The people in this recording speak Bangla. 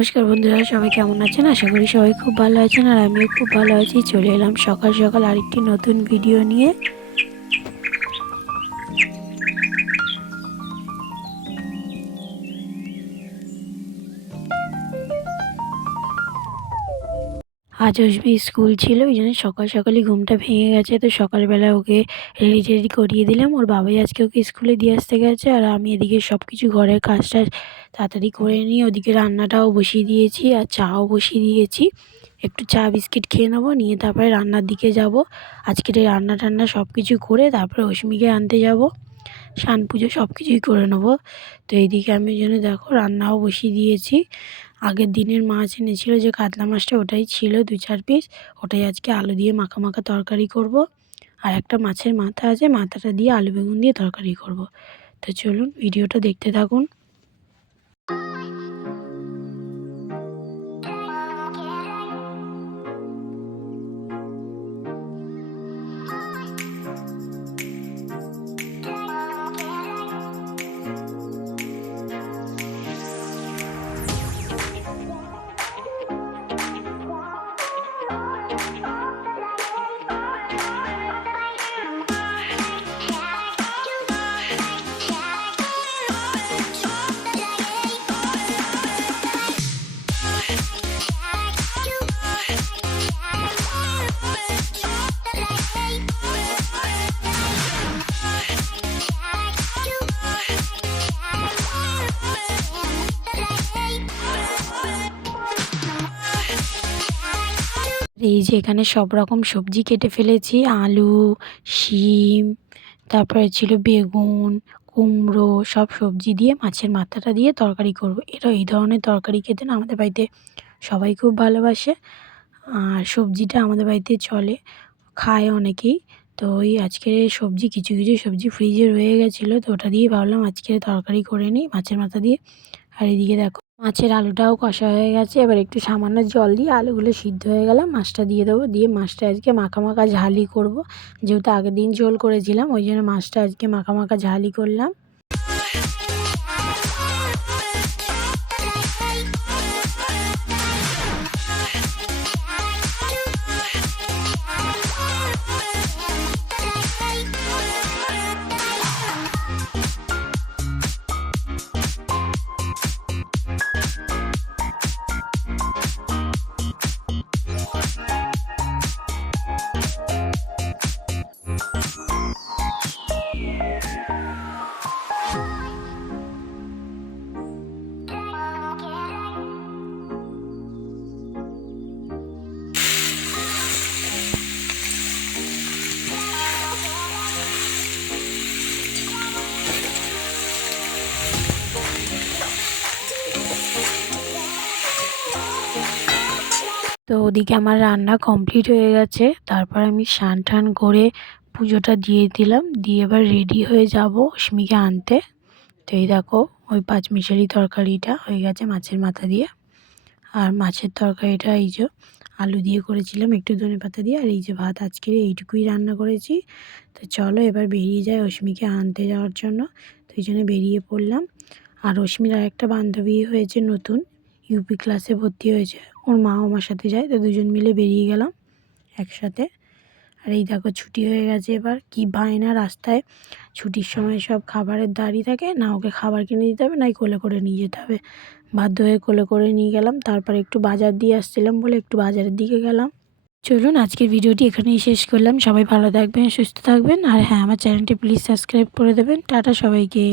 নমস্কার বন্ধুরা, সবাই কেমন আছেন? আশা করি সবাই খুব ভালো আছেন আর আমিও খুব ভালো আছি। চলে এলাম সকাল সকাল আরেকটি নতুন ভিডিও নিয়ে। আজ অশ্মি স্কুল ছিল, ওই জন্য সকাল সকালই ঘুমটা ভেঙে গেছে। তো সকালবেলা ওকে রেডি টেডি করিয়ে দিলাম। ওর বাবাই আজকে ওকে স্কুলে দিয়ে আসতে গেছে আর আমি এদিকে সব কিছু ঘরের কাজটা তাড়াতাড়ি করে নিয়ে ওদিকে রান্নাটাও বসিয়ে দিয়েছি আর চাও বসিয়ে দিয়েছি। একটু চা বিস্কিট খেয়ে নেবো, নিয়ে তারপরে রান্নার দিকে যাব। আজকের এই রান্না টান্না সব কিছু করে তারপরে অশ্মিকে আনতে যাব। স্নান পুজো সব কিছুই করে নেবো। তো এইদিকে আমি জন্য দেখো রান্নাও বসিয়ে দিয়েছি। আগের দিনের মাছ এনেছিল যে কাতলা মাছটা, ওটাই ছিল 2-4 পিস। ওটাই আজকে আলু দিয়ে মাখা মাখা তরকারি করব। আর একটা মাছের মাথা আছে, মাথাটা দিয়ে আলু বেগুন দিয়ে তরকারি করব। তো চলুন ভিডিওটা দেখতে থাকুন। এই যে এখানে সব রকম সবজি কেটে ফেলেছি, আলু, শিম, তারপরে ছিল বেগুন, কুমড়ো, সব সবজি দিয়ে মাছের মাথাটা দিয়ে তরকারি করব। এটা এই ধরনের তরকারি খেতে না আমাদের বাড়িতে সবাই খুব ভালোবাসে। আর সবজিটা আমাদের বাড়িতে চলে, খায় অনেকেই। তো ওই আজকের সবজি কিছু কিছু সবজি ফ্রিজে রয়ে গেছিলো, তো ওটা দিয়ে ভাবলাম আজকে তরকারি করে নিই মাছের মাথা দিয়ে। আর এদিকে দেখো মাছের আলুটাও কষা হয়ে গেছে। এবার একটু সামান্য জল দিয়ে আলুগুলো সিদ্ধ হয়ে গেলে মাছটা দিয়ে দেবো। দিয়ে মাছটা আজকে মাখা মাখা ঝালই করব। যেহেতু আগের দিন ঝোল করেছিলাম, ওই জন্য মাছটা আজকে মাখা মাখা ঝালই করলাম। তো ওদিকে আমার রান্না কমপ্লিট হয়ে গেছে। তারপর আমি স্নান টান করে পুজোটা দিয়ে দিলাম, দিয়ে এবার রেডি হয়ে যাব অশ্মিকে আনতে। তো এই দেখো ওই পাঁচমিশালি তরকারিটা হয়ে গেছে মাছের মাথা দিয়ে। আর মাছের তরকারিটা এই যে আলু দিয়ে করেছিলাম একটু ধনেপাতা দিয়ে। আর এই যে ভাত আজকের এইটুকুই রান্না করেছি। তো চলো এবার বেরিয়ে যায় অশ্মিকে আনতে যাওয়ার জন্য। তো এই জন্য বেরিয়ে পড়লাম। আর অশ্মির আর একটা বান্ধবী হয়েছে নতুন, ইউপি ক্লাসে ভর্তি হয়েছে। ওর মা আমার সাথে যায়, তো দুজন মিলে বেরিয়ে গেলাম একসাথে। আর এই দেখো ছুটি হয়ে গেছে। এবার কি বায়না রাস্তায়, ছুটির সময় সব খাবারের দাঁড়িয়ে থাকে, না ওকে খাবার কিনে দিতে হবে নাই কোলে করে নিয়ে যেতে হবে। বাধ্য হয়ে কোলে করে নিয়ে গেলাম। তারপরে একটু বাজার দিয়ে আসছিলাম বলে একটু বাজারের দিকে গেলাম। চলুন আজকের ভিডিওটি এখানেই শেষ করলাম। সবাই ভালো থাকবেন, সুস্থ থাকবেন। আর হ্যাঁ, আমার চ্যানেলটি প্লিজ সাবস্ক্রাইব করে দেবেন। টাটা সবাইকে।